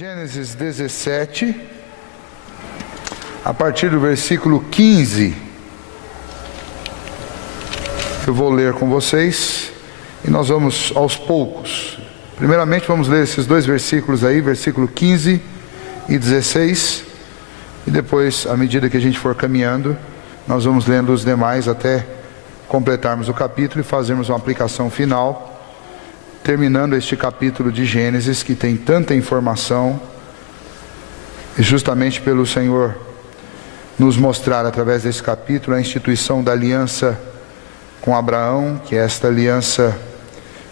Gênesis 17, a partir do versículo 15, eu vou ler com vocês e nós vamos aos poucos. Primeiramente vamos ler esses dois versículos aí, versículo 15 e 16, e depois, à medida que a gente for caminhando, nós vamos lendo os demais até completarmos o capítulo e fazermos uma aplicação final, terminando este capítulo de Gênesis, que tem tanta informação, e justamente pelo Senhor nos mostrar através desse capítulo a instituição da aliança com Abraão, que é esta aliança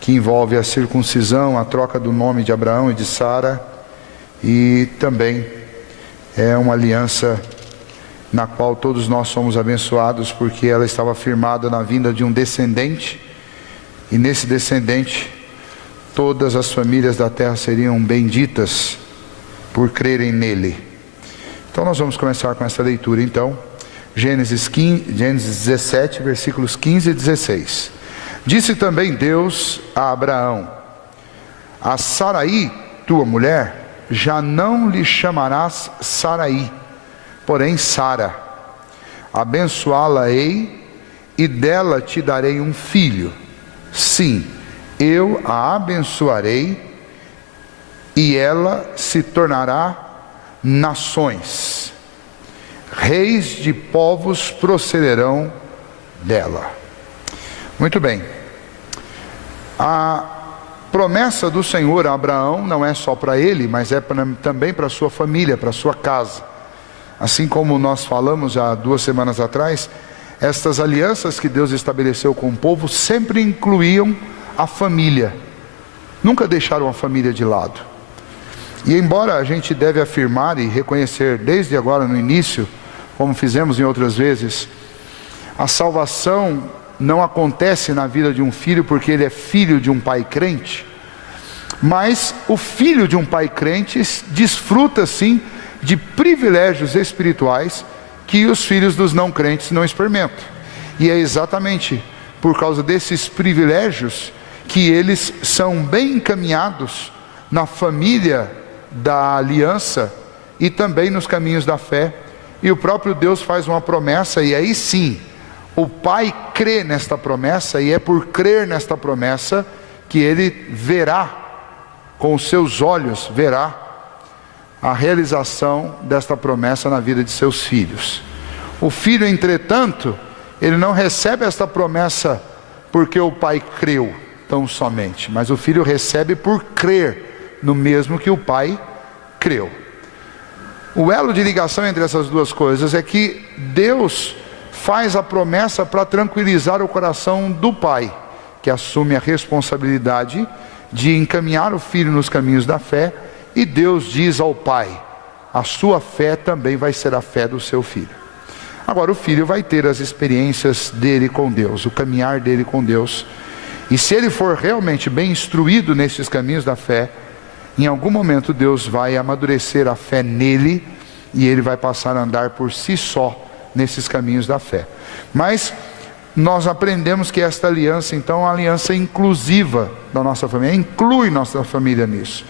que envolve a circuncisão, a troca do nome de Abraão e de Sara, e também é uma aliança na qual todos nós somos abençoados, porque ela estava firmada na vinda de um descendente, e nesse descendente todas as famílias da terra seriam benditas por crerem nele. Então nós vamos começar com essa leitura então. Gênesis 17, versículos 15 e 16. Disse também Deus a Abraão: a Saraí, tua mulher, já não lhe chamarás Saraí, porém Sara. Abençoá-la-ei e dela te darei um filho. Sim, eu a abençoarei e ela se tornará nações. Reis de povos procederão dela. Muito bem. A promessa do Senhor a Abraão não é só para ele, mas é também para a sua família, para a sua casa. Assim como nós falamos há 2 semanas atrás, estas alianças que Deus estabeleceu com o povo sempre incluíam a família. Nunca deixaram a família de lado. E embora a gente deve afirmar e reconhecer desde agora no início, como fizemos em outras vezes, a salvação não acontece na vida de um filho porque ele é filho de um pai crente, mas o filho de um pai crente desfruta sim de privilégios espirituais que os filhos dos não crentes não experimentam. E é exatamente por causa desses privilégios que eles são bem encaminhados na família da aliança e também nos caminhos da fé. E o próprio Deus faz uma promessa, e aí sim o pai crê nesta promessa, e é por crer nesta promessa que ele verá, com os seus olhos verá a realização desta promessa na vida de seus filhos. O filho, entretanto, ele não recebe esta promessa porque o pai creu tão somente, mas o filho recebe por crer no mesmo que o pai creu. O elo de ligação entre essas duas coisas é que Deus faz a promessa para tranquilizar o coração do pai, que assume a responsabilidade de encaminhar o filho nos caminhos da fé, e Deus diz ao pai: a sua fé também vai ser a fé do seu filho. Agora o filho vai ter as experiências dele com Deus, o caminhar dele com Deus, e se ele for realmente bem instruído nesses caminhos da fé, em algum momento Deus vai amadurecer a fé nele, e ele vai passar a andar por si só nesses caminhos da fé. Mas nós aprendemos que esta aliança então é uma aliança inclusiva da nossa família, inclui nossa família nisso.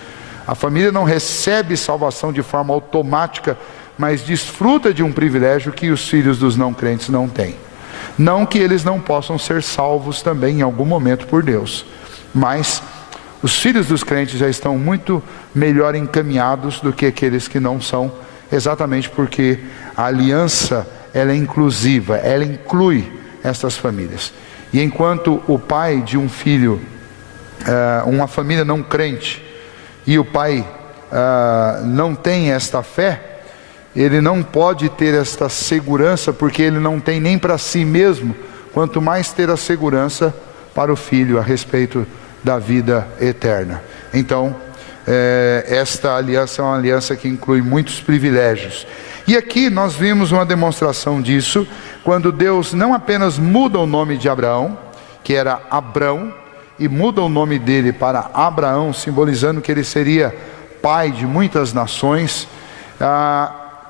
A família não recebe salvação de forma automática, mas desfruta de um privilégio que os filhos dos não crentes não têm. Não que eles não possam ser salvos também em algum momento por Deus, mas os filhos dos crentes já estão muito melhor encaminhados do que aqueles que não são, exatamente porque a aliança ela é inclusiva, ela inclui estas famílias. E enquanto o pai de um filho, uma família não crente, e o pai não tem esta fé, ele não pode ter esta segurança, porque ele não tem nem para si mesmo, quanto mais ter a segurança para o filho a respeito da vida eterna. Então, esta aliança é uma aliança que inclui muitos privilégios. E aqui nós vimos uma demonstração disso, quando Deus não apenas muda o nome de Abraão, que era Abrão, e muda o nome dele para Abraão, simbolizando que ele seria pai de muitas nações.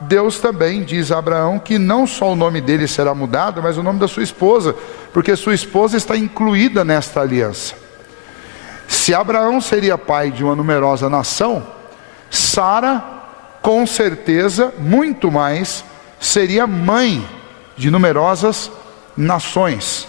Deus também diz a Abraão que não só o nome dele será mudado, mas o nome da sua esposa, porque sua esposa está incluída nesta aliança. Se Abraão seria pai de uma numerosa nação, Sara, com certeza, muito mais, seria mãe de numerosas nações,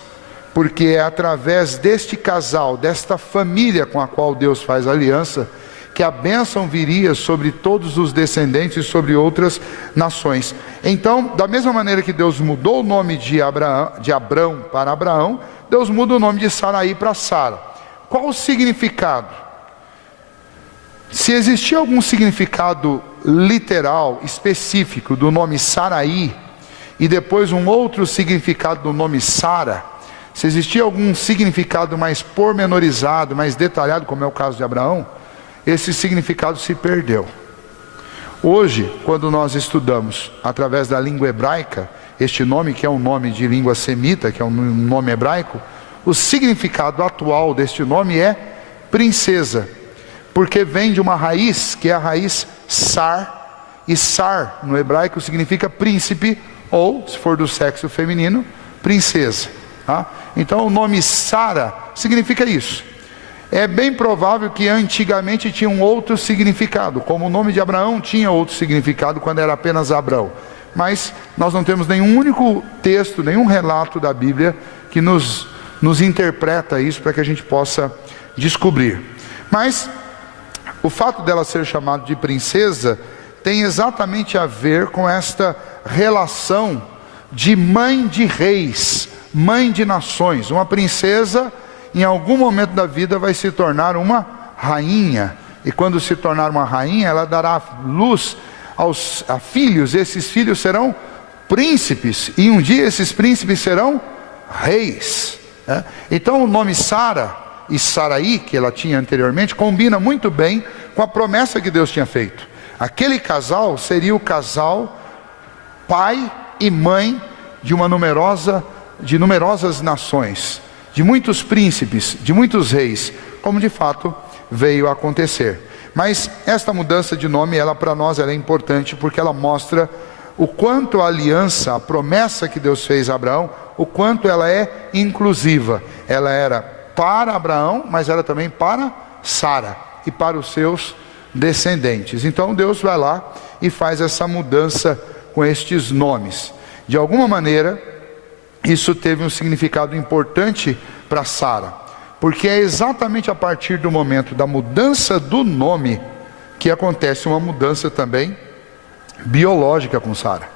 porque é através deste casal, desta família com a qual Deus faz aliança, que a bênção viria sobre todos os descendentes e sobre outras nações. Então, da mesma maneira que Deus mudou o nome de Abrão para Abraão, Deus muda o nome de Saraí para Sara. Qual o significado? Se existia algum significado literal, específico do nome Saraí, e depois um outro significado do nome Sara, se existia algum significado mais pormenorizado, mais detalhado, como é o caso de Abraão, esse significado se perdeu. Hoje, quando nós estudamos através da língua hebraica, este nome que é um nome de língua semita, que é um nome hebraico, o significado atual deste nome é princesa, porque vem de uma raiz que é a raiz sar, e sar no hebraico significa príncipe, ou, se for do sexo feminino, princesa. Tá? Então o nome Sara significa isso. É bem provável que antigamente tinha um outro significado, como o nome de Abraão tinha outro significado quando era apenas Abrão. Mas nós não temos nenhum único texto, nenhum relato da Bíblia que nos interpreta isso para que a gente possa descobrir. Mas o fato dela ser chamada de princesa tem exatamente a ver com esta relação de mãe de reis, mãe de nações. Uma princesa, em algum momento da vida, vai se tornar uma rainha, e quando se tornar uma rainha, ela dará luz a filhos. Esses filhos serão príncipes, e um dia esses príncipes serão reis, né? Então o nome Sara e Saraí, que ela tinha anteriormente, combina muito bem com a promessa que Deus tinha feito. Aquele casal seria o casal pai e mãe de numerosas nações, de muitos príncipes, de muitos reis, como de fato veio a acontecer. Mas esta mudança de nome, para nós, ela é importante, porque ela mostra o quanto a aliança, a promessa que Deus fez a Abraão, o quanto ela é inclusiva. Ela era para Abraão, mas era também para Sara e para os seus descendentes. Então Deus vai lá e faz essa mudança com estes nomes. De alguma maneira, isso teve um significado importante para Sara, porque é exatamente a partir do momento da mudança do nome que acontece uma mudança também biológica com Sara.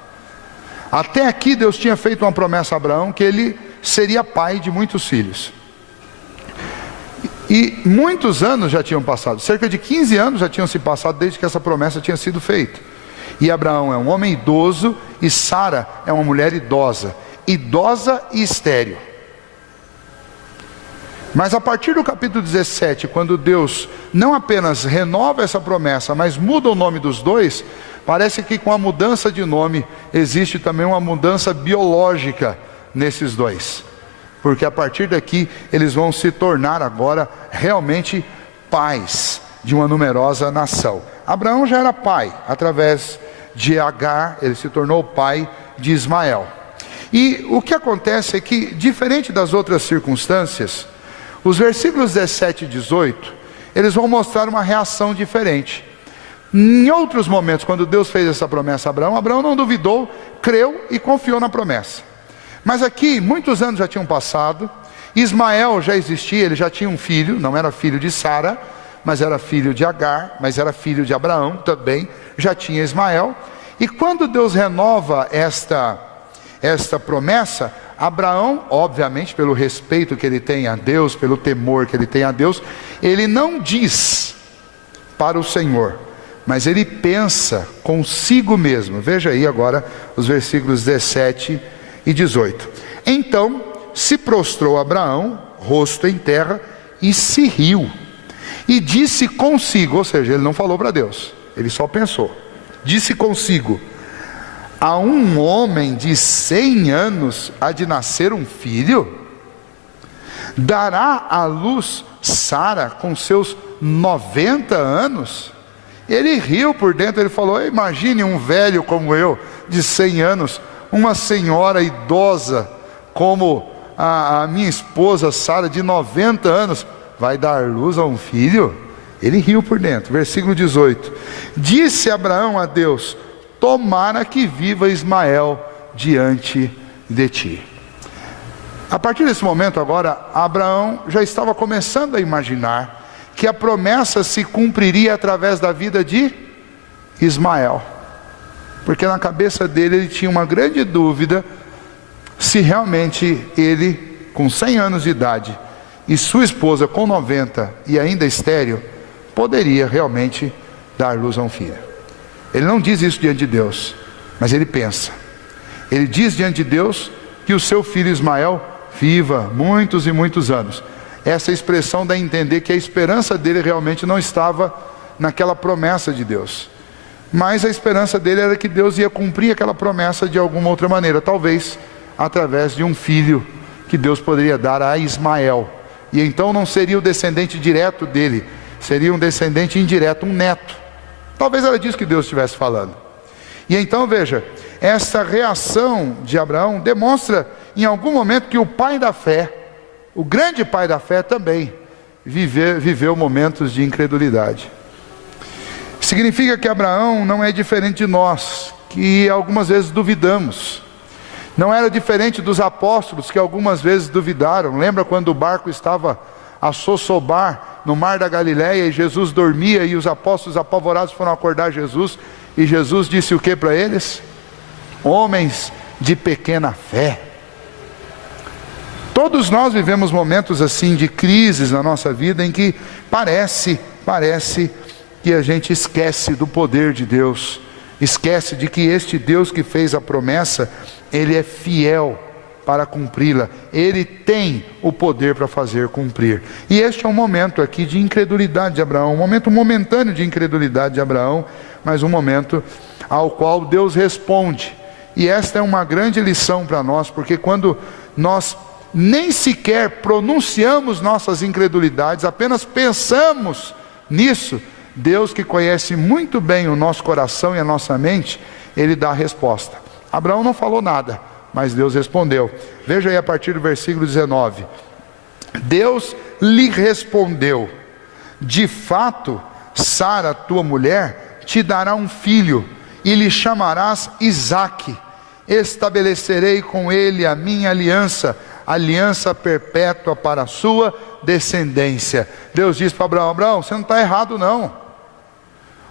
Até aqui Deus tinha feito uma promessa a Abraão que ele seria pai de muitos filhos. E muitos anos já tinham passado, cerca de 15 anos já tinham se passado desde que essa promessa tinha sido feita. E Abraão é um homem idoso e Sara é uma mulher idosa e estéril. Mas a partir do capítulo 17, quando Deus não apenas renova essa promessa, mas muda o nome dos dois, parece que com a mudança de nome existe também uma mudança biológica nesses dois. Porque a partir daqui eles vão se tornar agora realmente pais de uma numerosa nação. Abraão já era pai, através de Agar, ele se tornou pai de Ismael. E o que acontece é que, diferente das outras circunstâncias, os versículos 17 e 18, eles vão mostrar uma reação diferente. Em outros momentos, quando Deus fez essa promessa a Abraão, Abraão não duvidou, creu e confiou na promessa. Mas aqui, muitos anos já tinham passado, Ismael já existia, ele já tinha um filho, não era filho de Sara, mas era filho de Agar, mas era filho de Abraão também, já tinha Ismael. E quando Deus renova esta promessa, Abraão, obviamente pelo respeito que ele tem a Deus, pelo temor que ele tem a Deus, ele não diz para o Senhor, mas ele pensa consigo mesmo. Veja aí agora os versículos 17 e 18. Então se prostrou Abraão, rosto em terra, e se riu, e disse consigo, ou seja, ele não falou para Deus, ele só pensou, disse consigo: a um homem de 100 anos há de nascer um filho? Dará à luz Sara com seus 90 anos? Ele riu por dentro, ele falou: imagine um velho como eu, de 100 anos, uma senhora idosa como a minha esposa Sara, de 90 anos, vai dar luz a um filho? Ele riu por dentro. Versículo 18. Disse Abraão a Deus: tomara que viva Ismael diante de ti. A partir desse momento agora, Abraão já estava começando a imaginar que a promessa se cumpriria através da vida de Ismael. Porque na cabeça dele ele tinha uma grande dúvida se realmente ele, com 100 anos de idade, e sua esposa com 90 e ainda estéril, poderia realmente dar luz a um filho. Ele não diz isso diante de Deus, mas ele pensa. Ele diz diante de Deus que o seu filho Ismael viva muitos e muitos anos. Essa expressão dá a entender que a esperança dele realmente não estava naquela promessa de Deus, mas a esperança dele era que Deus ia cumprir aquela promessa de alguma outra maneira, talvez através de um filho que Deus poderia dar a Ismael. E então não seria o descendente direto dele, seria um descendente indireto, um neto. Talvez era disso que Deus estivesse falando. E então veja, essa reação de Abraão demonstra em algum momento que o pai da fé, o grande pai da fé também, viveu momentos de incredulidade. Significa que Abraão não é diferente de nós, que algumas vezes duvidamos. Não era diferente dos apóstolos, que algumas vezes duvidaram. Lembra quando o barco estava a sossobar no mar da Galileia e Jesus dormia e os apóstolos apavorados foram acordar Jesus, e Jesus disse o que para eles? Homens de pequena fé. Todos nós vivemos momentos assim de crises na nossa vida, em que parece que a gente esquece do poder de Deus, esquece de que este Deus que fez a promessa, Ele é fiel para cumpri-la, Ele tem o poder para fazer cumprir. E este é um momento aqui de incredulidade de Abraão, um momento momentâneo de incredulidade de Abraão, mas um momento ao qual Deus responde. E esta é uma grande lição para nós, porque quando nós nem sequer pronunciamos nossas incredulidades, apenas pensamos nisso, Deus, que conhece muito bem o nosso coração e a nossa mente, Ele dá a resposta. Abraão não falou nada, mas Deus respondeu. Veja aí a partir do versículo 19. Deus lhe respondeu: de fato, Sara, tua mulher, te dará um filho, e lhe chamarás Isaque. Estabelecerei com ele a minha aliança, aliança perpétua para a sua descendência. Deus diz para Abraão: Abraão, você não está errado não.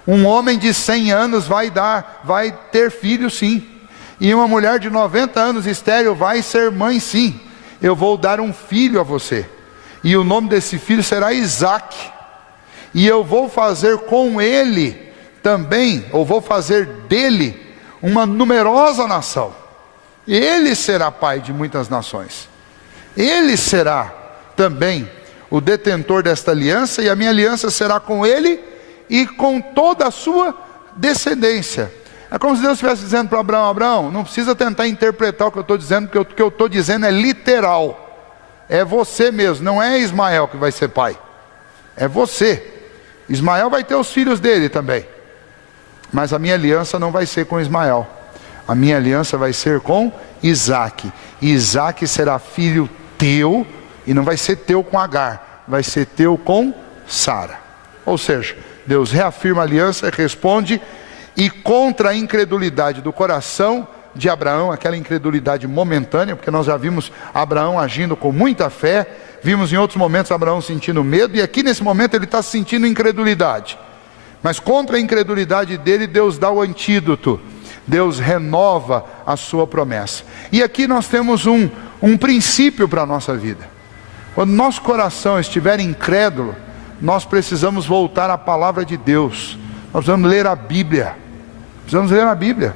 Um homem de 100 anos vai ter filho sim. E uma mulher de 90 anos estéril vai ser mãe sim. Eu vou dar um filho a você. E o nome desse filho será Isaque. E eu vou fazer com ele também, ou vou fazer dele, uma numerosa nação. Ele será pai de muitas nações. Ele será também o detentor desta aliança, e a minha aliança será com ele e com toda a sua descendência. É como se Deus estivesse dizendo para Abraão: Abraão, não precisa tentar interpretar o que eu estou dizendo, porque o que eu estou dizendo é literal. É você mesmo, não é Ismael que vai ser pai. É você. Ismael vai ter os filhos dele também. Mas a minha aliança não vai ser com Ismael. A minha aliança vai ser com Isaque. E Isaque será filho teu, e não vai ser teu com Agar, vai ser teu com Sara. Ou seja, Deus reafirma a aliança, responde, e contra a incredulidade do coração de Abraão, aquela incredulidade momentânea, porque nós já vimos Abraão agindo com muita fé, vimos em outros momentos Abraão sentindo medo, e aqui nesse momento ele está sentindo incredulidade. Mas contra a incredulidade dele, Deus dá o antídoto. Deus renova a sua promessa. E aqui nós temos um princípio para a nossa vida. Quando nosso coração estiver incrédulo, nós precisamos voltar à palavra de Deus. Nós precisamos ler a Bíblia. Precisamos ler a Bíblia.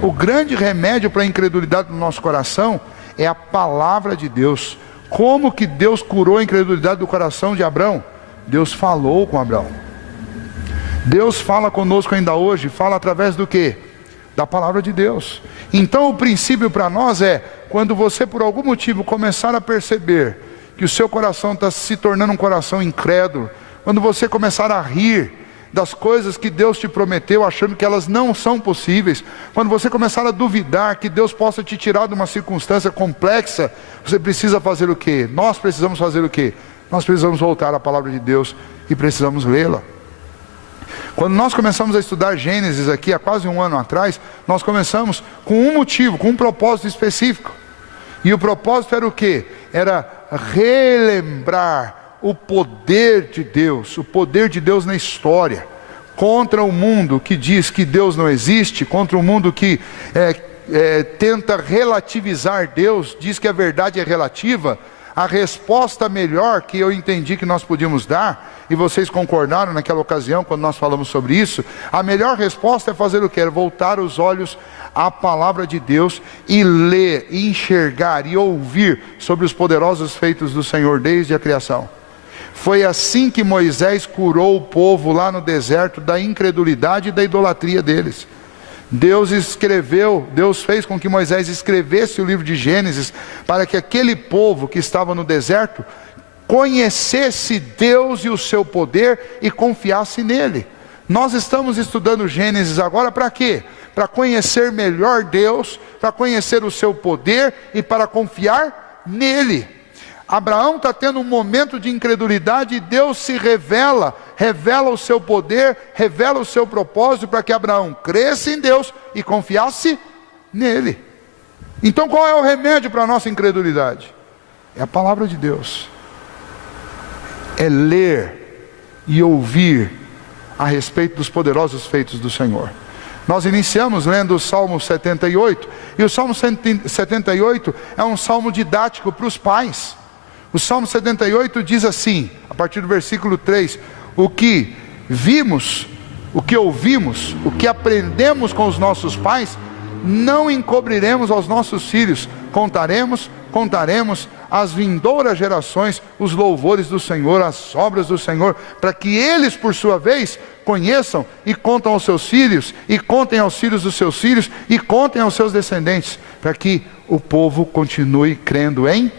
O grande remédio para a incredulidade do nosso coração é a palavra de Deus. Como que Deus curou a incredulidade do coração de Abraão? Deus falou com Abraão. Deus fala conosco ainda hoje, fala através do quê? Da palavra de Deus. Então o princípio para nós é, quando você por algum motivo começar a perceber que o seu coração está se tornando um coração incrédulo, quando você começar a rir das coisas que Deus te prometeu, achando que elas não são possíveis, quando você começar a duvidar que Deus possa te tirar de uma circunstância complexa, você precisa fazer o quê? Nós precisamos fazer o quê? Nós precisamos voltar à palavra de Deus e precisamos lê-la. Quando nós começamos a estudar Gênesis aqui, há quase um ano atrás, nós começamos com um motivo, com um propósito específico. E o propósito era o quê? Era relembrar o poder de Deus na história, contra o mundo que diz que Deus não existe, contra o mundo que tenta relativizar Deus, diz que a verdade é relativa. A resposta melhor que eu entendi que nós podíamos dar, e vocês concordaram naquela ocasião quando nós falamos sobre isso, a melhor resposta é fazer o quê? É voltar os olhos à palavra de Deus e ler, e enxergar e ouvir sobre os poderosos feitos do Senhor desde a criação. Foi assim que Moisés curou o povo lá no deserto da incredulidade e da idolatria deles. Deus fez com que Moisés escrevesse o livro de Gênesis, para que aquele povo que estava no deserto conhecesse Deus e o seu poder e confiasse nele. Nós estamos estudando Gênesis agora para quê? Para conhecer melhor Deus, para conhecer o seu poder e para confiar nele. Abraão está tendo um momento de incredulidade e Deus se revela o seu poder, revela o seu propósito para que Abraão cresça em Deus e confiasse nele. Então qual é o remédio para a nossa incredulidade? É a palavra de Deus. É ler e ouvir a respeito dos poderosos feitos do Senhor. Nós iniciamos lendo o Salmo 78, e o Salmo 78 é um salmo didático para os pais. O Salmo 78 diz assim, a partir do versículo 3, o que vimos, o que ouvimos, o que aprendemos com os nossos pais, não encobriremos aos nossos filhos, contaremos às vindouras gerações os louvores do Senhor, as obras do Senhor, para que eles, por sua vez, conheçam e contam aos seus filhos, e contem aos filhos dos seus filhos, e contem aos seus descendentes, para que o povo continue crendo em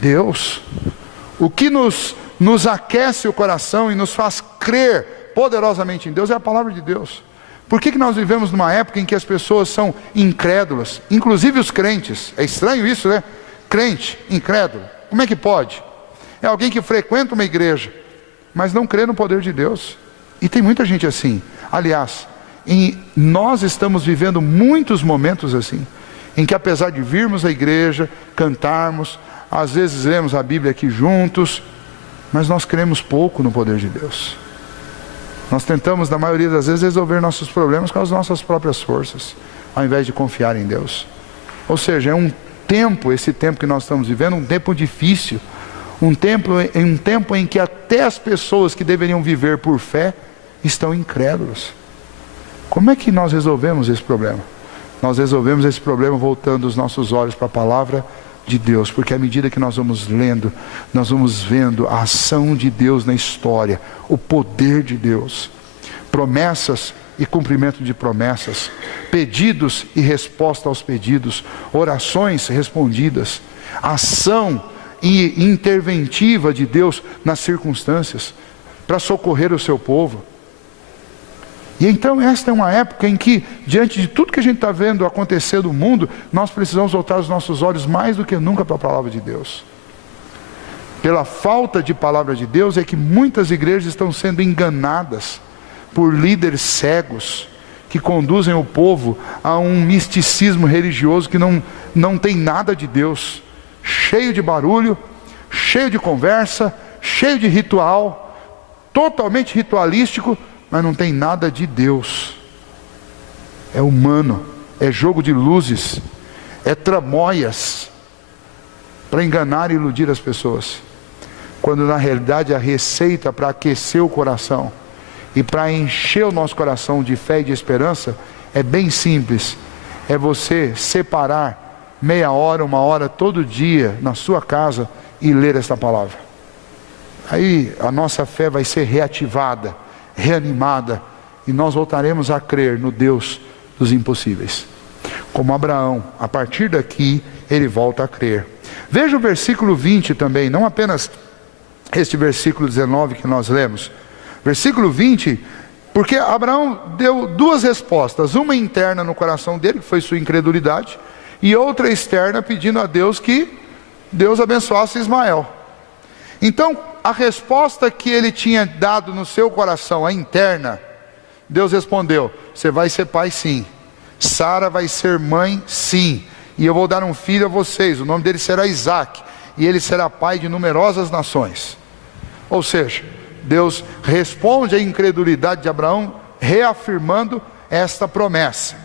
Deus. O que nos aquece o coração e nos faz crer poderosamente em Deus é a palavra de Deus. Por que nós vivemos numa época em que as pessoas são incrédulas, inclusive os crentes? É estranho isso, né? Crente, incrédulo, como é que pode? É alguém que frequenta uma igreja, mas não crê no poder de Deus. E tem muita gente assim. Aliás, nós estamos vivendo muitos momentos assim, em que apesar de virmos à igreja, cantarmos, às vezes lemos a Bíblia aqui juntos, mas nós cremos pouco no poder de Deus. Nós tentamos, na maioria das vezes, resolver nossos problemas com as nossas próprias forças, ao invés de confiar em Deus. Ou seja, esse tempo que nós estamos vivendo, um tempo difícil, um tempo em que até as pessoas que deveriam viver por fé, estão incrédulas. Como é que nós resolvemos esse problema? Nós resolvemos esse problema voltando os nossos olhos para a palavra de Deus, porque à medida que nós vamos lendo, nós vamos vendo a ação de Deus na história, o poder de Deus, promessas e cumprimento de promessas, pedidos e resposta aos pedidos, orações respondidas, ação e interventiva de Deus nas circunstâncias, para socorrer o seu povo. E então esta é uma época em que, diante de tudo que a gente está vendo acontecer no mundo, nós precisamos voltar os nossos olhos mais do que nunca para a palavra de Deus. Pela falta de palavra de Deus é que muitas igrejas estão sendo enganadas por líderes cegos, que conduzem o povo a um misticismo religioso que não tem nada de Deus, cheio de barulho, cheio de conversa, cheio de ritual, totalmente ritualístico, mas não tem nada de Deus. É humano, é jogo de luzes, é tramóias para enganar e iludir as pessoas, quando na realidade a receita para aquecer o coração e para encher o nosso coração de fé e de esperança é bem simples. É você separar meia hora, uma hora todo dia na sua casa e ler esta palavra. Aí a nossa fé vai ser reativada, reanimada, e nós voltaremos a crer no Deus dos impossíveis. Como Abraão, a partir daqui ele volta a crer. Veja o versículo 20 também, não apenas este versículo 19 que nós lemos. Versículo 20, porque Abraão deu duas respostas, uma interna no coração dele, que foi sua incredulidade, e outra externa, pedindo a Deus que Deus abençoasse Ismael. Então, a resposta que ele tinha dado no seu coração, a interna, Deus respondeu: você vai ser pai sim, Sara vai ser mãe sim, e eu vou dar um filho a vocês, o nome dele será Isaque, e ele será pai de numerosas nações. Ou seja, Deus responde à incredulidade de Abraão, reafirmando esta promessa.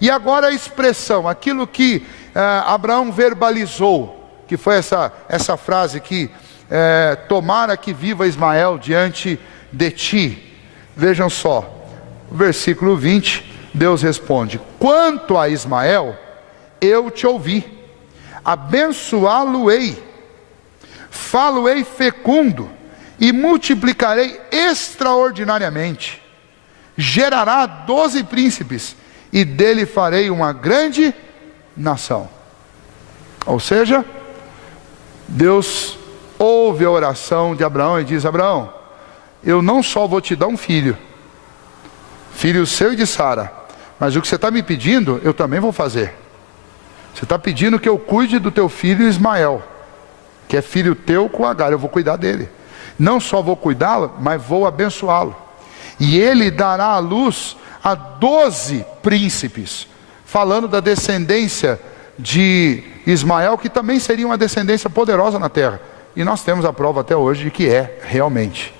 E agora a expressão, aquilo que Abraão verbalizou, que foi essa frase aqui, tomara que viva Ismael diante de ti. Vejam só, versículo 20, Deus responde: quanto a Ismael, eu te ouvi, abençoá-lo-ei, falo-ei fecundo, e multiplicarei extraordinariamente, gerará 12 príncipes, e dele farei uma grande nação. Ou seja, Deus ouve a oração de Abraão e diz: Abraão, eu não só vou te dar um filho, filho seu e de Sara, mas o que você está me pedindo, eu também vou fazer. Você está pedindo que eu cuide do teu filho Ismael, que é filho teu com Agar, eu vou cuidar dele. Não só vou cuidá-lo, mas vou abençoá-lo. E ele dará à luz a 12 príncipes, falando da descendência de Ismael, que também seria uma descendência poderosa na terra. E nós temos a prova até hoje de que é realmente.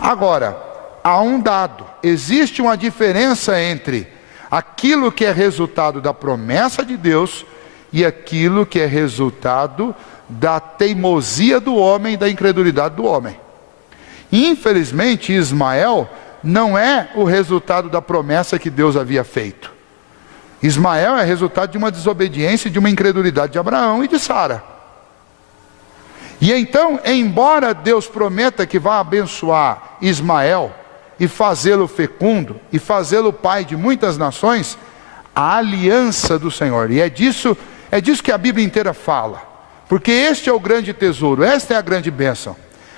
Agora, há um dado: existe uma diferença entre aquilo que é resultado da promessa de Deus e aquilo que é resultado da teimosia do homem e da incredulidade do homem. Infelizmente, Ismael não é o resultado da promessa que Deus havia feito. Ismael é resultado de uma desobediência e de uma incredulidade de Abraão e de Sara. E então, embora Deus prometa que vai abençoar Ismael e fazê-lo fecundo e fazê-lo pai de muitas nações, a aliança do Senhor, e é disso que a Bíblia inteira fala, porque este é o grande tesouro, esta é a grande bênção.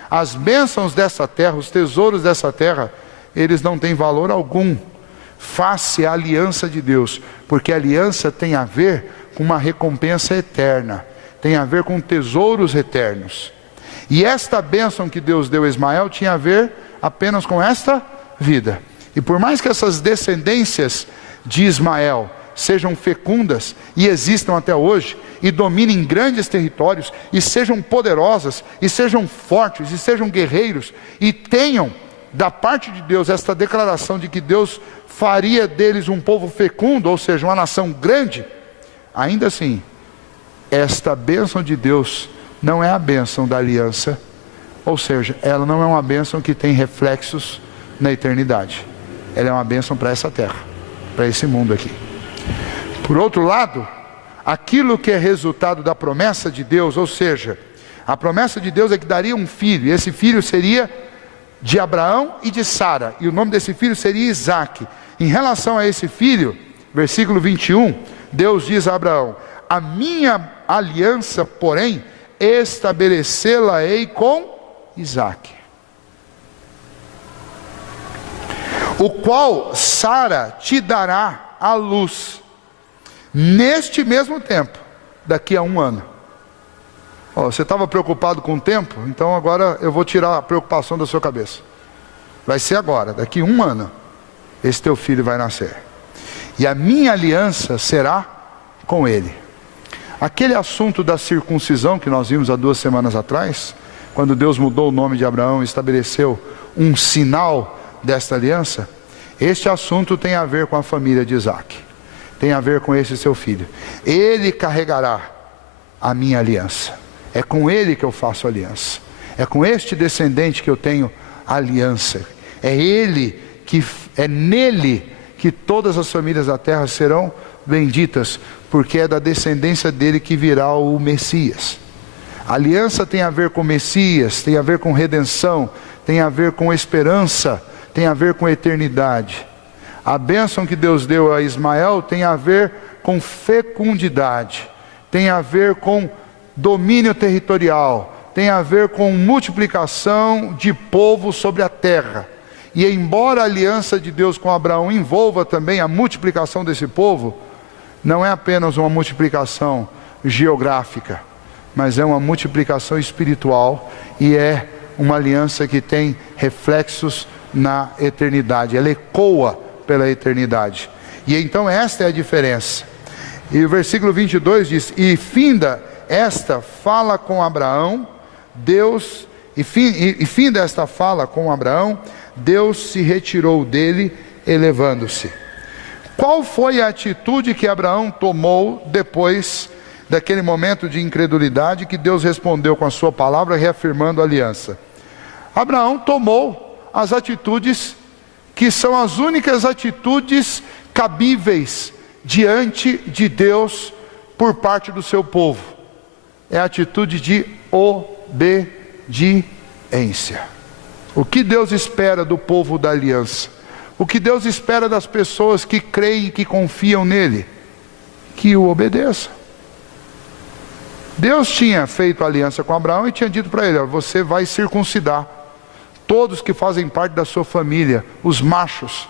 As bênçãos dessa terra, os tesouros dessa terra, eles não têm valor algum face à aliança de Deus, porque a aliança tem a ver com uma recompensa eterna, tem a ver com tesouros eternos. E esta bênção que Deus deu a Ismael tinha a ver apenas com esta vida. E por mais que essas descendências de Ismael sejam fecundas e existam até hoje, e dominem grandes territórios, e sejam poderosas, e sejam fortes, e sejam guerreiros, e tenham da parte de Deus esta declaração de que Deus faria deles um povo fecundo, ou seja, uma nação grande, ainda assim, esta bênção de Deus não é a bênção da aliança, ou seja, ela não é uma bênção que tem reflexos na eternidade. Ela é uma bênção para essa terra, para esse mundo aqui. Por outro lado, aquilo que é resultado da promessa de Deus, ou seja, a promessa de Deus é que daria um filho, e esse filho seria de Abraão e de Sara, e o nome desse filho seria Isaque. Em relação a esse filho, versículo 21, Deus diz a Abraão: a minha aliança, porém, estabelecê-la-ei com Isaque, o qual Sara te dará à luz neste mesmo tempo, daqui a 1 ano. Você estava preocupado com o tempo? Então agora eu vou tirar a preocupação da sua cabeça. Vai ser agora, daqui a 1 ano, esse teu filho vai nascer. E a minha aliança será com ele. Aquele assunto da circuncisão que nós vimos há 2 semanas atrás, quando Deus mudou o nome de Abraão e estabeleceu um sinal desta aliança, este assunto tem a ver com a família de Isaque. Tem a ver com esse seu filho. Ele carregará a minha aliança. É com ele que eu faço aliança. É com este descendente que eu tenho aliança. É nele que todas as famílias da terra serão benditas, porque é da descendência dele que virá o Messias. A aliança tem a ver com Messias, tem a ver com redenção, tem a ver com esperança, tem a ver com eternidade. A bênção que Deus deu a Ismael tem a ver com fecundidade, tem a ver com domínio territorial, tem a ver com multiplicação de povo sobre a terra. E embora a aliança de Deus com Abraão envolva também a multiplicação desse povo, não é apenas uma multiplicação geográfica, mas é uma multiplicação espiritual, e é uma aliança que tem reflexos na eternidade, ela ecoa pela eternidade. E então esta é a diferença. E o versículo 22 diz: e finda esta fala com Abraão, Deus, e finda esta fala com Abraão, Deus se retirou dele, elevando-se. Qual foi a atitude que Abraão tomou depois daquele momento de incredulidade que Deus respondeu com a sua palavra, reafirmando a aliança? Abraão tomou as atitudes que são as únicas atitudes cabíveis diante de Deus por parte do seu povo. É a atitude de obediência. O que Deus espera do povo da aliança? O que Deus espera das pessoas que creem e que confiam nele? Que o obedeçam. Deus tinha feito aliança com Abraão e tinha dito para ele: você vai circuncidar todos que fazem parte da sua família, os machos,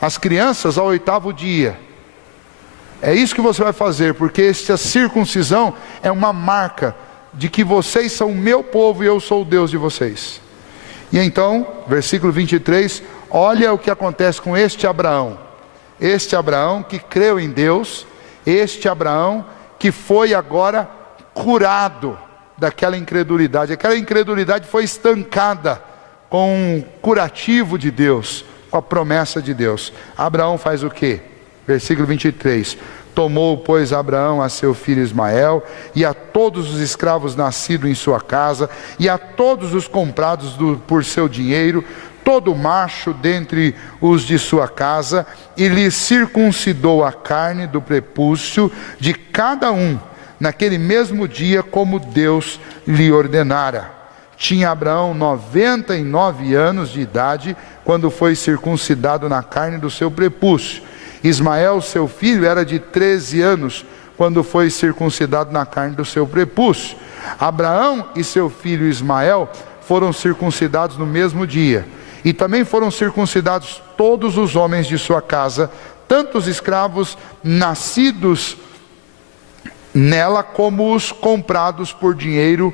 as crianças ao 8º dia. É isso que você vai fazer, porque esta circuncisão é uma marca de que vocês são o meu povo e eu sou o Deus de vocês. E então, versículo 23, olha o que acontece com este Abraão. Este Abraão que creu em Deus, este Abraão que foi agora curado daquela incredulidade. Aquela incredulidade foi estancada com um curativo de Deus, com a promessa de Deus. Abraão faz o quê? Versículo 23, tomou, pois, Abraão a seu filho Ismael, e a todos os escravos nascidos em sua casa, e a todos os comprados por seu dinheiro, todo macho dentre os de sua casa, e lhe circuncidou a carne do prepúcio de cada um, naquele mesmo dia, como Deus lhe ordenara. Tinha Abraão 99 anos de idade, quando foi circuncidado na carne do seu prepúcio. Ismael, seu filho, era de 13 anos, quando foi circuncidado na carne do seu prepúcio. Abraão e seu filho Ismael foram circuncidados no mesmo dia. E também foram circuncidados todos os homens de sua casa, tanto os escravos nascidos nela, como os comprados por dinheiro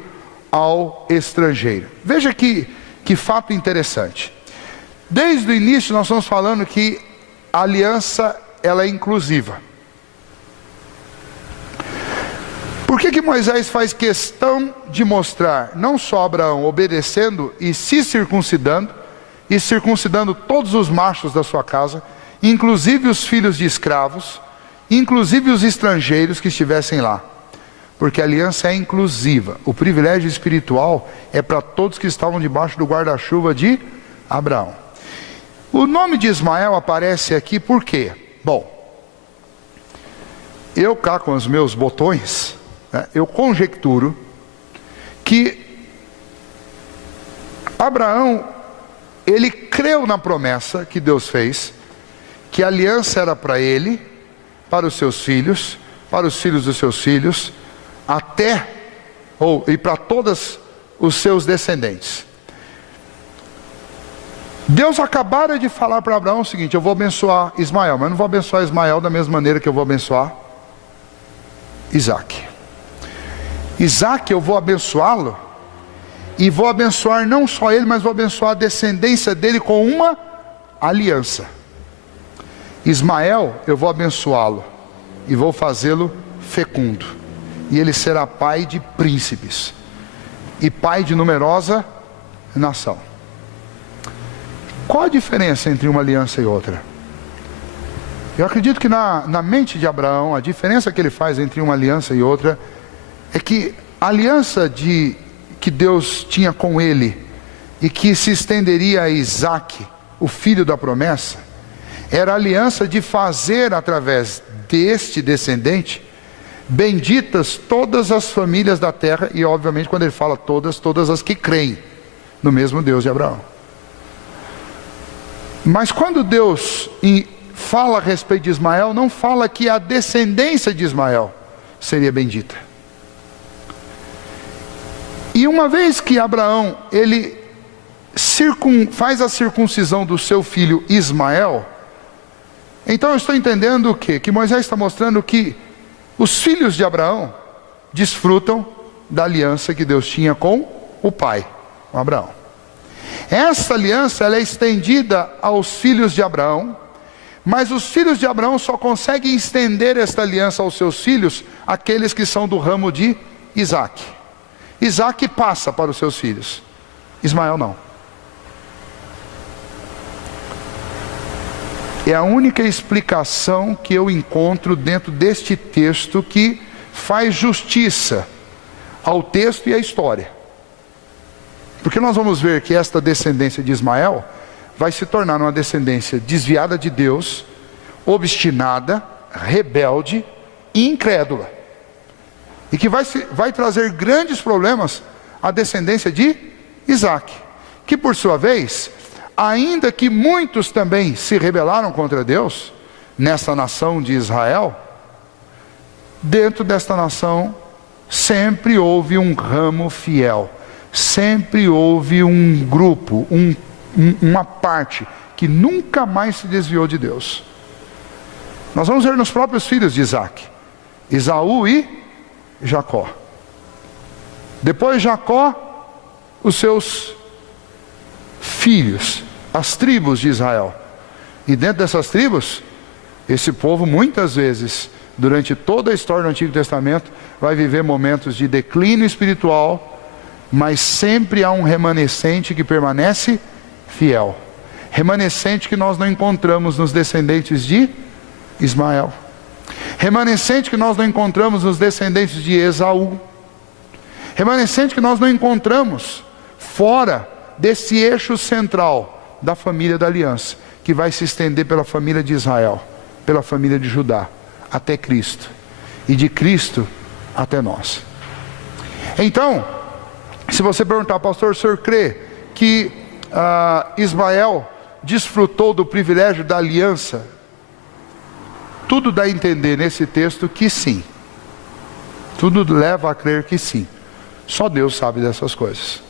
ao estrangeiro. Veja que fato interessante. Desde o início nós estamos falando que a aliança, ela é inclusiva. Por que Moisés faz questão de mostrar não só Abraão obedecendo e se circuncidando, e circuncidando todos os machos da sua casa, inclusive os filhos de escravos, inclusive os estrangeiros que estivessem lá? Porque a aliança é inclusiva. O privilégio espiritual é para todos que estavam debaixo do guarda-chuva de Abraão. O nome de Ismael aparece aqui por quê? Bom, eu cá com os meus botões, né, eu conjecturo que Abraão, ele creu na promessa que Deus fez, que a aliança era para ele, para os seus filhos, para os filhos dos seus filhos, e para todos os seus descendentes. Deus acabara de falar para Abraão o seguinte: eu vou abençoar Ismael, mas eu não vou abençoar Ismael da mesma maneira que eu vou abençoar Isaac. Isaac eu vou abençoá-lo, e vou abençoar não só ele, mas vou abençoar a descendência dele com uma aliança. Ismael eu vou abençoá-lo, e vou fazê-lo fecundo, e ele será pai de príncipes, e pai de numerosa nação. Qual a diferença entre uma aliança e outra? Eu acredito que na mente de Abraão, a diferença que ele faz entre uma aliança e outra é que a aliança que Deus tinha com ele e que se estenderia a Isaac, o filho da promessa, era a aliança de fazer através deste descendente benditas todas as famílias da terra, e obviamente quando ele fala todas as que creem no mesmo Deus de Abraão. Mas quando Deus fala a respeito de Ismael, não fala que a descendência de Ismael seria bendita. E uma vez que Abraão, ele faz a circuncisão do seu filho Ismael, então eu estou entendendo o quê? Que Moisés está mostrando que os filhos de Abraão desfrutam da aliança que Deus tinha com o pai, com Abraão. Essa aliança ela é estendida aos filhos de Abraão, mas os filhos de Abraão só conseguem estender esta aliança aos seus filhos, aqueles que são do ramo de Isaac. Isaac passa para os seus filhos, Ismael não. É a única explicação que eu encontro dentro deste texto que faz justiça ao texto e à história. Porque nós vamos ver que esta descendência de Ismael vai se tornar uma descendência desviada de Deus, obstinada, rebelde e incrédula. E que vai trazer grandes problemas à descendência de Isaac. Que por sua vez, ainda que muitos também se rebelaram contra Deus, nesta nação de Israel, dentro desta nação sempre houve um ramo fiel. Sempre houve um grupo, uma parte que nunca mais se desviou de Deus. Nós vamos ver nos próprios filhos de Isaac, Esaú e Jacó. Depois Jacó, os seus filhos, as tribos de Israel. E dentro dessas tribos, esse povo muitas vezes, durante toda a história do Antigo Testamento, vai viver momentos de declínio espiritual, mas sempre há um remanescente que permanece fiel. Remanescente que nós não encontramos nos descendentes de Ismael. Remanescente que nós não encontramos nos descendentes de Esaú. Remanescente que nós não encontramos fora desse eixo central da família da aliança, que vai se estender pela família de Israel, pela família de Judá, até Cristo. E de Cristo até nós. Então, se você perguntar, pastor, o senhor crê que Ismael desfrutou do privilégio da aliança? Tudo dá a entender nesse texto que sim. Tudo leva a crer que sim. Só Deus sabe dessas coisas.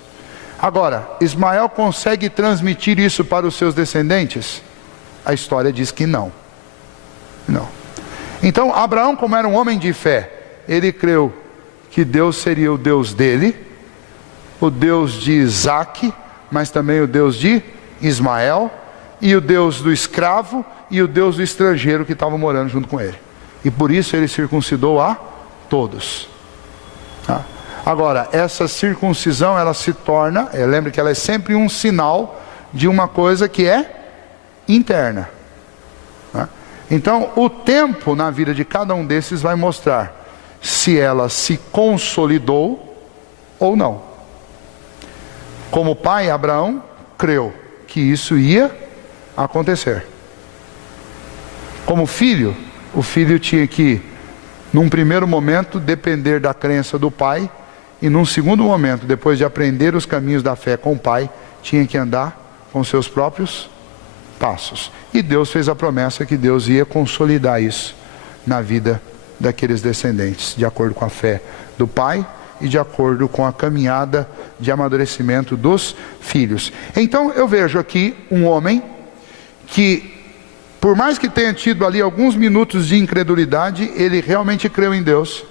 Agora, Ismael consegue transmitir isso para os seus descendentes? A história diz que não. Não. Então, Abraão, como era um homem de fé, ele creu que Deus seria o Deus dele, o Deus de Isaac, mas também o Deus de Ismael, e o Deus do escravo e o Deus do estrangeiro que estava morando junto com ele. E por isso ele circuncidou a todos. Agora, essa circuncisão, ela se torna, lembre que ela é sempre um sinal de uma coisa que é interna. Então, o tempo na vida de cada um desses vai mostrar se ela se consolidou ou não. Como pai, Abraão creu que isso ia acontecer. Como filho, o filho tinha que, num primeiro momento, depender da crença do pai, e num segundo momento, depois de aprender os caminhos da fé com o pai, tinha que andar com seus próprios passos. E Deus fez a promessa que Deus ia consolidar isso na vida daqueles descendentes, de acordo com a fé do pai e de acordo com a caminhada de amadurecimento dos filhos. Então eu vejo aqui um homem que, por mais que tenha tido ali alguns minutos de incredulidade, ele realmente creu em Deus,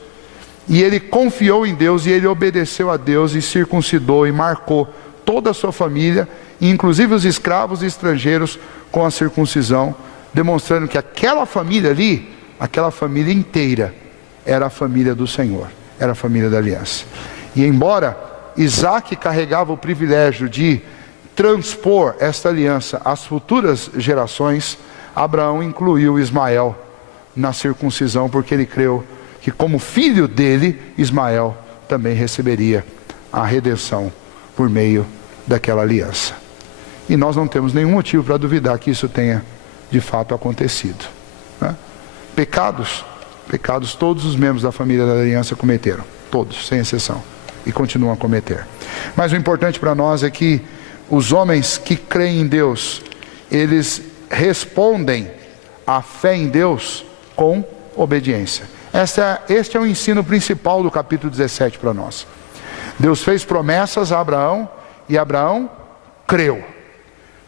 e ele confiou em Deus, e ele obedeceu a Deus, e circuncidou e marcou toda a sua família, inclusive os escravos e estrangeiros, com a circuncisão, demonstrando que aquela família ali, aquela família inteira, era a família do Senhor, era a família da aliança. E embora Isaac carregava o privilégio de transpor esta aliança às futuras gerações, Abraão incluiu Ismael na circuncisão, porque ele creu que como filho dele, Ismael também receberia a redenção por meio daquela aliança. E nós não temos nenhum motivo para duvidar que isso tenha de fato acontecido, né? Pecados todos os membros da família da aliança cometeram, todos, sem exceção, e continuam a cometer. Mas o importante para nós é que os homens que creem em Deus, eles respondem à fé em Deus com obediência. Este é o ensino principal do capítulo 17 para nós. Deus fez promessas a Abraão, e Abraão creu.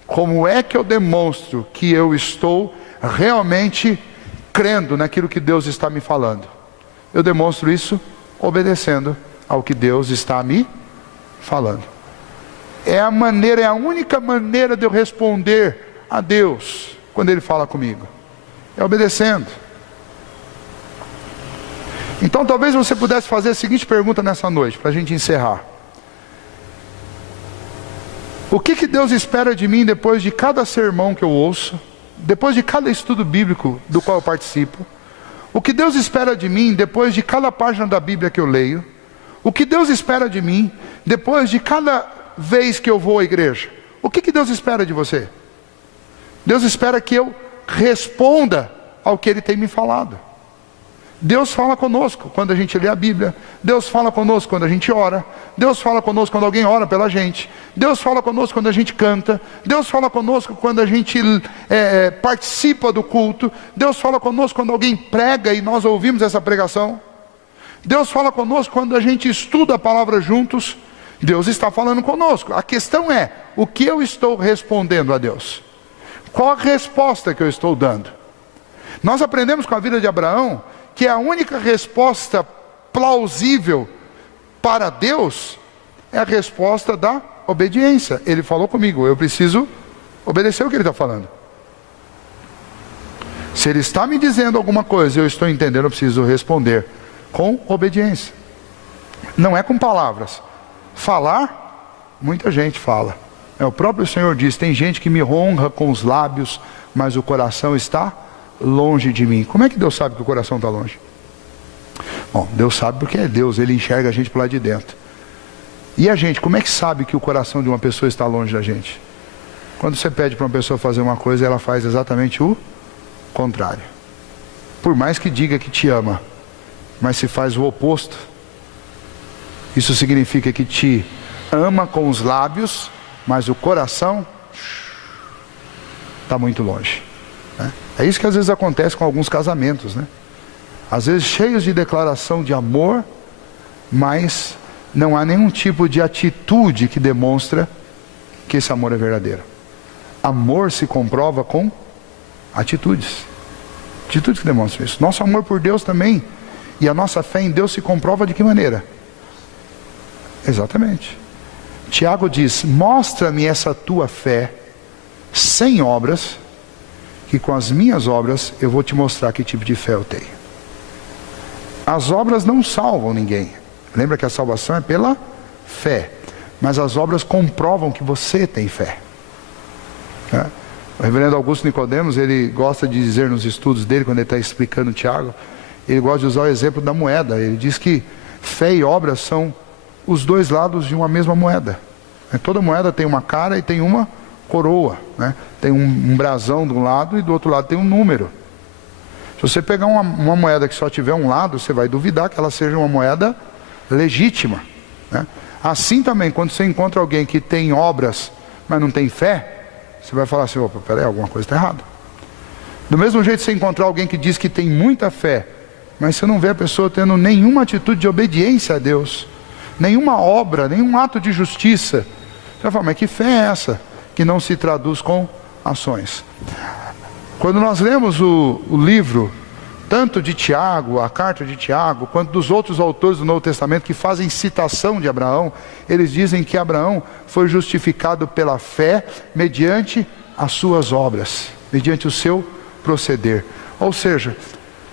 Como é que eu demonstro que eu estou realmente crendo naquilo que Deus está me falando? Eu demonstro isso obedecendo ao que Deus está me falando. é a única maneira de eu responder a Deus quando Ele fala comigo, é obedecendo. Então talvez você pudesse fazer a seguinte pergunta nessa noite, para a gente encerrar: o que Deus espera de mim depois de cada sermão que eu ouço, depois de cada estudo bíblico do qual eu participo? O que Deus espera de mim depois de cada página da Bíblia que eu leio? O que Deus espera de mim depois de cada vez que eu vou à igreja? O que Deus espera de você? Deus espera que eu responda ao que Ele tem me falado. Deus fala conosco quando a gente lê a Bíblia. Deus fala conosco quando a gente ora. Deus fala conosco quando alguém ora pela gente. Deus fala conosco quando a gente canta. Deus fala conosco quando a gente participa do culto. Deus fala conosco quando alguém prega e nós ouvimos essa pregação. Deus fala conosco quando a gente estuda a palavra juntos. Deus está falando conosco. A questão é, o que eu estou respondendo a Deus? Qual a resposta que eu estou dando? Nós aprendemos com a vida de Abraão que a única resposta plausível para Deus é a resposta da obediência. Ele falou comigo, eu preciso obedecer o que Ele está falando. Se Ele está me dizendo alguma coisa, eu estou entendendo, eu preciso responder com obediência. Não é com palavras. Falar, muita gente fala. O próprio Senhor diz, tem gente que me honra com os lábios, mas o coração está longe de mim. Como é que Deus sabe que o coração está longe? Bom, Deus sabe porque é Deus, Ele enxerga a gente por lá de dentro. E a gente, como é que sabe que o coração de uma pessoa está longe da gente? Quando você pede para uma pessoa fazer uma coisa, ela faz exatamente o contrário. Por mais que diga que te ama, mas se faz o oposto, isso significa que te ama com os lábios, mas o coração está muito longe. É isso que às vezes acontece com alguns casamentos, né? Às vezes cheios de declaração de amor, mas não há nenhum tipo de atitude que demonstra que esse amor é verdadeiro. Amor se comprova com atitudes. Atitudes que demonstram isso. Nosso amor por Deus também, e a nossa fé em Deus se comprova de que maneira? Exatamente. Tiago diz, mostra-me essa tua fé sem obras, que com as minhas obras eu vou te mostrar que tipo de fé eu tenho. As obras não salvam ninguém. Lembra que a salvação é pela fé, mas as obras comprovam que você tem fé. O reverendo Augusto Nicodemos, ele gosta de dizer nos estudos dele, quando ele está explicando Tiago, ele gosta de usar o exemplo da moeda. Ele diz que fé e obras são os dois lados de uma mesma moeda. Toda moeda tem uma cara e tem uma coroa, né? Tem um brasão de um lado e do outro lado tem um número. Se você pegar uma moeda que só tiver um lado, você vai duvidar que ela seja uma moeda legítima, né? Assim também, quando você encontra alguém que tem obras, mas não tem fé, você vai falar assim, opa, peraí, alguma coisa está errada. Do mesmo jeito, você encontrar alguém que diz que tem muita fé, mas você não vê a pessoa tendo nenhuma atitude de obediência a Deus, nenhuma obra, nenhum ato de justiça, você vai falar, mas que fé é essa que não se traduz com ações? Quando nós lemos o livro, tanto de Tiago, a carta de Tiago, quanto dos outros autores do Novo Testamento que fazem citação de Abraão, eles dizem que Abraão foi justificado pela fé mediante as suas obras, mediante o seu proceder. Ou seja,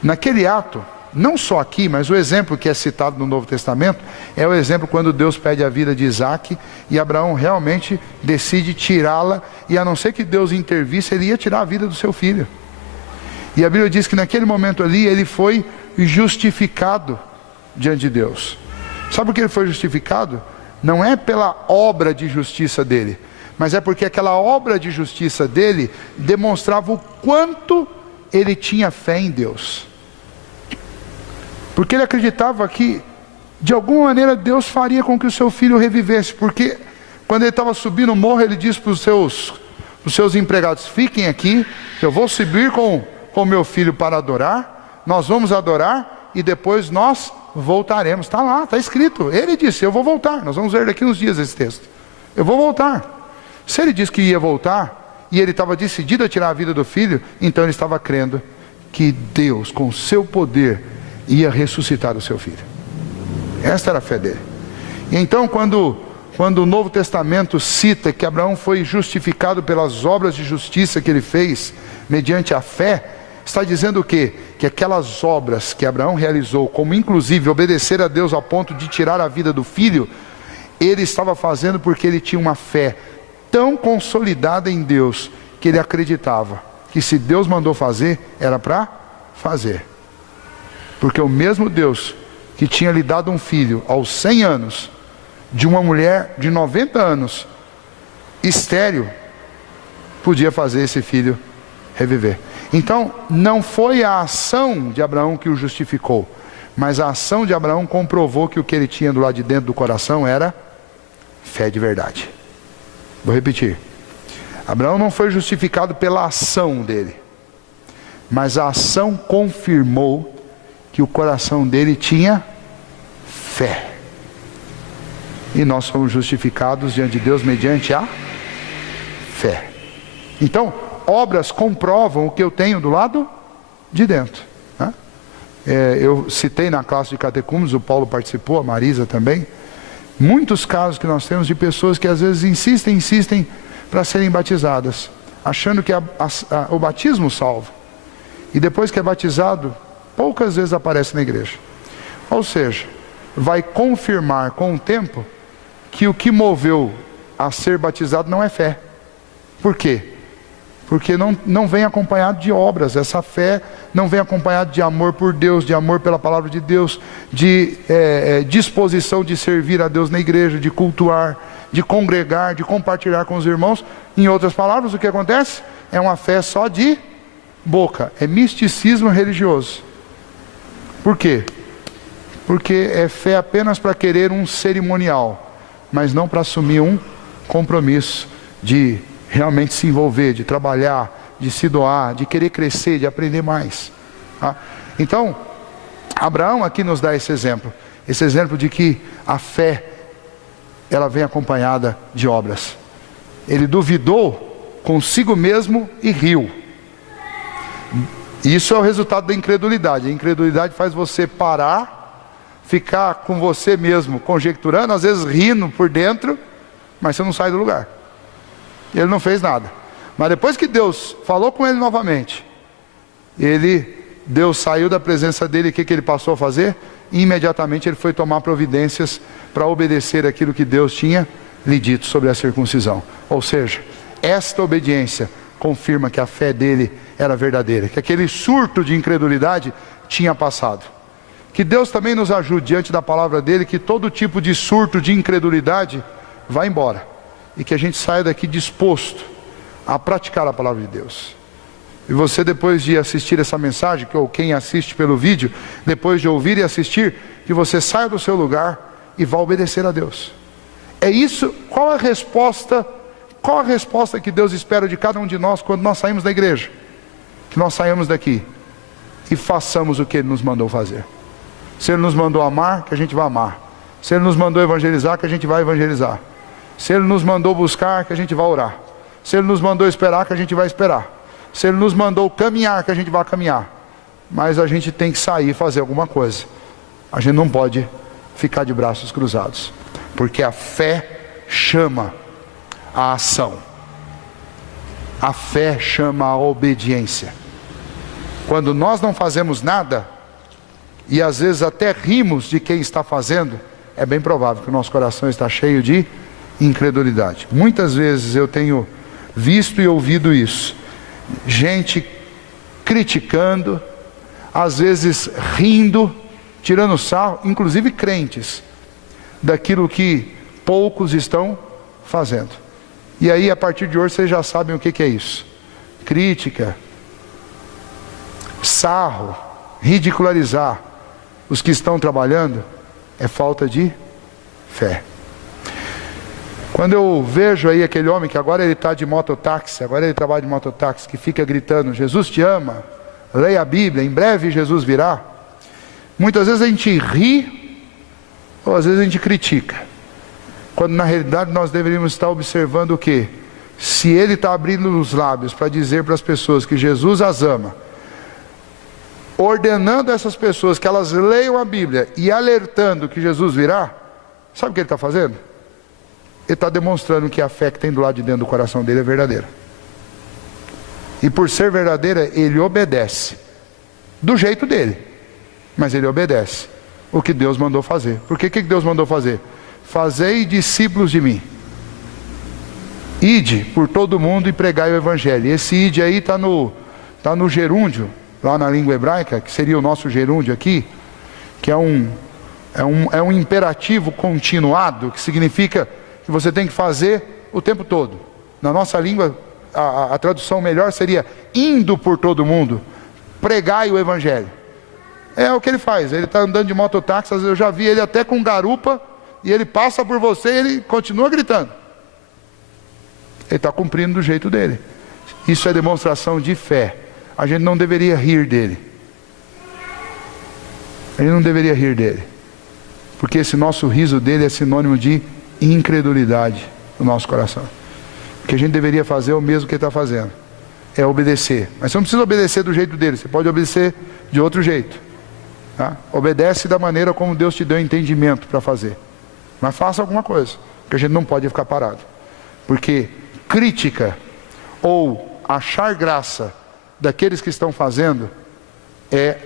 naquele ato, não só aqui, mas o exemplo que é citado no Novo Testamento é o exemplo quando Deus pede a vida de Isaac e Abraão realmente decide tirá-la, e a não ser que Deus intervisse, ele ia tirar a vida do seu filho. E a Bíblia diz que naquele momento ali ele foi justificado diante de Deus. Sabe por que ele foi justificado? Não é pela obra de justiça dele, mas é porque aquela obra de justiça dele demonstrava o quanto ele tinha fé em Deus. Porque ele acreditava que de alguma maneira Deus faria com que o seu filho revivesse. Porque quando ele estava subindo o morro, ele disse para os seus empregados, fiquem aqui, eu vou subir com o meu filho para adorar, nós vamos adorar e depois nós voltaremos. Está lá, está escrito, ele disse, eu vou voltar. Nós vamos ver daqui uns dias esse texto, eu vou voltar. Se ele disse que ia voltar e ele estava decidido a tirar a vida do filho, então ele estava crendo que Deus, com o seu poder, ia ressuscitar o seu filho. Esta era a fé dele. E então, quando quando o Novo Testamento cita que Abraão foi justificado pelas obras de justiça que ele fez, mediante a fé, está dizendo o quê? Que aquelas obras que Abraão realizou, como inclusive obedecer a Deus ao ponto de tirar a vida do filho, ele estava fazendo porque ele tinha uma fé tão consolidada em Deus, que ele acreditava que se Deus mandou fazer, era para fazer. Porque o mesmo Deus que tinha lhe dado um filho aos 100 anos, de uma mulher de 90 anos, estéril, podia fazer esse filho reviver. Então, não foi a ação de Abraão que o justificou, mas a ação de Abraão comprovou que o que ele tinha do lado de dentro do coração era fé de verdade. Vou repetir. Abraão não foi justificado pela ação dele, mas a ação confirmou que o coração dele tinha fé. E nós somos justificados diante de Deus mediante a fé. Então, obras comprovam o que eu tenho do lado de dentro, né? Eu citei na classe de catecúmenos, o Paulo participou, a Marisa também, muitos casos que nós temos de pessoas que às vezes insistem para serem batizadas, achando que o batismo salva, e depois que é batizado, poucas vezes aparece na igreja. Ou seja, vai confirmar com o tempo que o que moveu a ser batizado não é fé. Por quê? Porque não vem acompanhado de obras. Essa fé não vem acompanhado de amor por Deus, de amor pela palavra de Deus, de disposição de servir a Deus na igreja, de cultuar, de congregar, de compartilhar com os irmãos. Em outras palavras, o que acontece? É uma fé só de boca, é misticismo religioso. Por quê? Porque é fé apenas para querer um cerimonial, mas não para assumir um compromisso de realmente se envolver, de trabalhar, de se doar, de querer crescer, de aprender mais, tá? Então, Abraão aqui nos dá esse exemplo de que a fé, ela vem acompanhada de obras. Ele duvidou consigo mesmo e riu. Isso é o resultado da incredulidade. A incredulidade faz você parar, ficar com você mesmo conjecturando, às vezes rindo por dentro, mas você não sai do lugar. Ele não fez nada. Mas depois que Deus falou com ele novamente, Deus saiu da presença dele, e o que ele passou a fazer? Imediatamente ele foi tomar providências para obedecer aquilo que Deus tinha lhe dito sobre a circuncisão. Ou seja, esta obediência confirma que a fé dele era verdadeira, que aquele surto de incredulidade tinha passado. Que Deus também nos ajude diante da palavra dele, que todo tipo de surto de incredulidade vá embora, e que a gente saia daqui disposto a praticar a palavra de Deus. E você, depois de assistir essa mensagem, ou quem assiste pelo vídeo, depois de ouvir e assistir, que você saia do seu lugar e vá obedecer a Deus. É isso. Qual a resposta que Deus espera de cada um de nós quando nós saímos da igreja? Que nós saímos daqui e façamos o que Ele nos mandou fazer. Se Ele nos mandou amar, que a gente vai amar. Se Ele nos mandou evangelizar, que a gente vai evangelizar. Se Ele nos mandou buscar, que a gente vai orar. Se Ele nos mandou esperar, que a gente vai esperar. Se Ele nos mandou caminhar, que a gente vai caminhar. Mas a gente tem que sair e fazer alguma coisa. A gente não pode ficar de braços cruzados, porque a fé chama a ação. A fé chama a obediência. Quando nós não fazemos nada, e às vezes até rimos de quem está fazendo, é bem provável que o nosso coração está cheio de incredulidade. Muitas vezes eu tenho visto e ouvido isso. Gente criticando, às vezes rindo, tirando sarro, inclusive crentes, daquilo que poucos estão fazendo. E aí, a partir de hoje, vocês já sabem o que é isso. Crítica, sarro, ridicularizar os que estão trabalhando, é falta de fé. Quando eu vejo aí aquele homem que agora ele está de mototáxi, agora ele trabalha de mototáxi, que fica gritando, Jesus te ama, leia a Bíblia, em breve Jesus virá. Muitas vezes a gente ri, ou às vezes a gente critica, quando na realidade nós deveríamos estar observando o quê? Se ele está abrindo os lábios para dizer para as pessoas que Jesus as ama, ordenando essas pessoas que elas leiam a Bíblia e alertando que Jesus virá, sabe o que ele está fazendo? ele está demonstrando que a fé que tem do lado de dentro do coração dele é verdadeira. E por ser verdadeira, ele obedece. Do jeito dele. Mas ele obedece o que Deus mandou fazer. Por que Deus mandou fazer? Fazei discípulos de mim. Ide por todo mundo e pregai o evangelho. E esse ide aí está no gerúndio, lá na língua hebraica, que seria o nosso gerúndio aqui, que é um imperativo continuado, que significa que você tem que fazer o tempo todo. Na nossa língua, a tradução melhor seria indo por todo mundo, pregai o evangelho. É o que ele faz. Ele está andando de mototáxi, às vezes eu já vi ele até com garupa, e ele passa por você e ele continua gritando. Ele está cumprindo do jeito dele. Isso é demonstração de fé. A gente não deveria rir dele. A gente não deveria rir dele. Porque esse nosso riso dele é sinônimo de incredulidade no nosso coração. O que a gente deveria fazer é o mesmo que ele está fazendo. É obedecer. Mas você não precisa obedecer do jeito dele. Você pode obedecer de outro jeito. Tá? Obedece da maneira como Deus te deu entendimento para fazer. Mas faça alguma coisa. Porque a gente não pode ficar parado. Porque crítica ou achar graça daqueles que estão fazendo é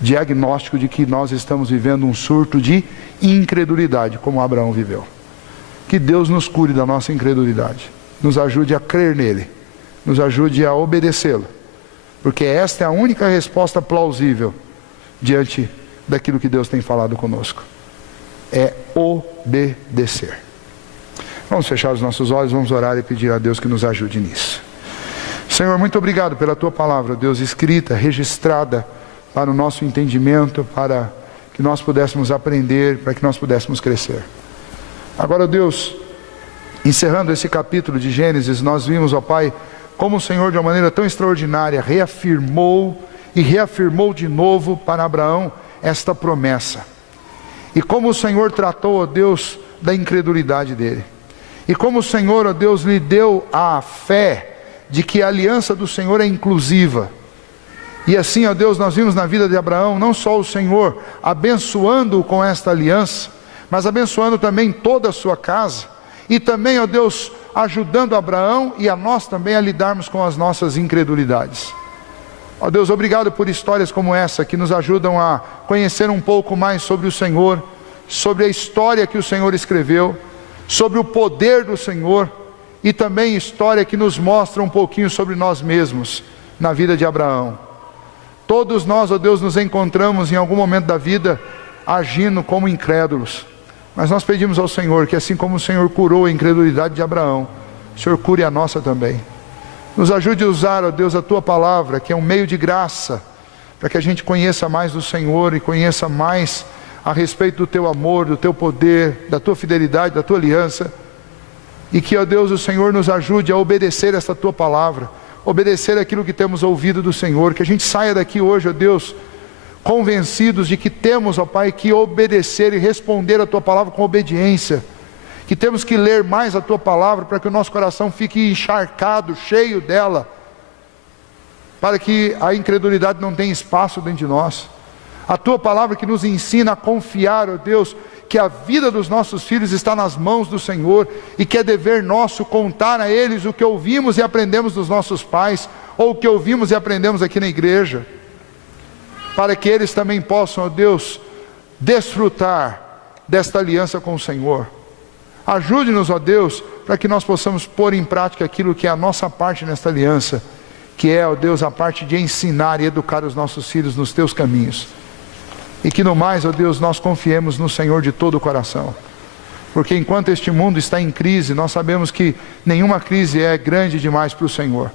diagnóstico de que nós estamos vivendo um surto de incredulidade, como Abraão viveu. Que Deus nos cure da nossa incredulidade, nos ajude a crer nele, nos ajude a obedecê-lo, porque esta é a única resposta plausível diante daquilo que Deus tem falado conosco, é obedecer. Vamos fechar os nossos olhos, vamos orar e pedir a Deus que nos ajude nisso. Senhor, muito obrigado pela Tua palavra, Deus, escrita, registrada para o nosso entendimento, para que nós pudéssemos aprender, para que nós pudéssemos crescer. Agora, Deus, encerrando esse capítulo de Gênesis, nós vimos, ó Pai, como o Senhor de uma maneira tão extraordinária reafirmou e reafirmou de novo para Abraão esta promessa. E como o Senhor tratou, ó Deus, da incredulidade dele. E como o Senhor, ó Deus, lhe deu a fé de que a aliança do Senhor é inclusiva. E assim, ó Deus, nós vimos na vida de Abraão, não só o Senhor abençoando-o com esta aliança, mas abençoando também toda a sua casa. E também, ó Deus, ajudando Abraão e a nós também a lidarmos com as nossas incredulidades. Ó Deus, obrigado por histórias como essa, que nos ajudam a conhecer um pouco mais sobre o Senhor, sobre a história que o Senhor escreveu, sobre o poder do Senhor, e também história que nos mostra um pouquinho sobre nós mesmos, na vida de Abraão. Todos nós, ó Deus, nos encontramos em algum momento da vida, agindo como incrédulos. Mas nós pedimos ao Senhor, que assim como o Senhor curou a incredulidade de Abraão, o Senhor cure a nossa também. Nos ajude a usar, ó Deus, a Tua palavra, que é um meio de graça, para que a gente conheça mais do Senhor e conheça mais a respeito do Teu amor, do Teu poder, da Tua fidelidade, da Tua aliança. E que, ó Deus, o Senhor nos ajude a obedecer esta Tua palavra, obedecer aquilo que temos ouvido do Senhor, que a gente saia daqui hoje, ó Deus, convencidos de que temos, ó Pai, que obedecer e responder a Tua palavra com obediência, que temos que ler mais a Tua palavra para que o nosso coração fique encharcado, cheio dela, para que a incredulidade não tenha espaço dentro de nós. A Tua palavra que nos ensina a confiar, ó Deus, que a vida dos nossos filhos está nas mãos do Senhor, e que é dever nosso contar a eles o que ouvimos e aprendemos dos nossos pais, ou o que ouvimos e aprendemos aqui na igreja, para que eles também possam, ó Deus, desfrutar desta aliança com o Senhor. Ajude-nos, ó Deus, para que nós possamos pôr em prática aquilo que é a nossa parte nesta aliança, que é, ó Deus, a parte de ensinar e educar os nossos filhos nos Teus caminhos. E que no mais, ó Deus, nós confiemos no Senhor de todo o coração. Porque enquanto este mundo está em crise, nós sabemos que nenhuma crise é grande demais para o Senhor.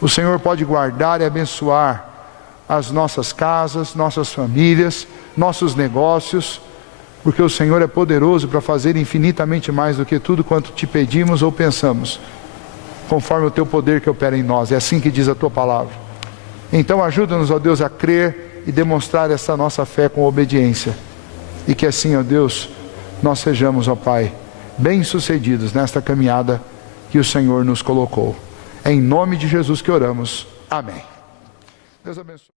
O Senhor pode guardar e abençoar as nossas casas, nossas famílias, nossos negócios, porque o Senhor é poderoso para fazer infinitamente mais do que tudo quanto te pedimos ou pensamos, conforme o Teu poder que opera em nós. É assim que diz a Tua palavra. Então ajuda-nos, ó Deus, a crer e demonstrar essa nossa fé com obediência, e que assim, ó Deus, nós sejamos, ó Pai, bem-sucedidos nesta caminhada que o Senhor nos colocou. É em nome de Jesus que oramos. Amém. Deus abençoe.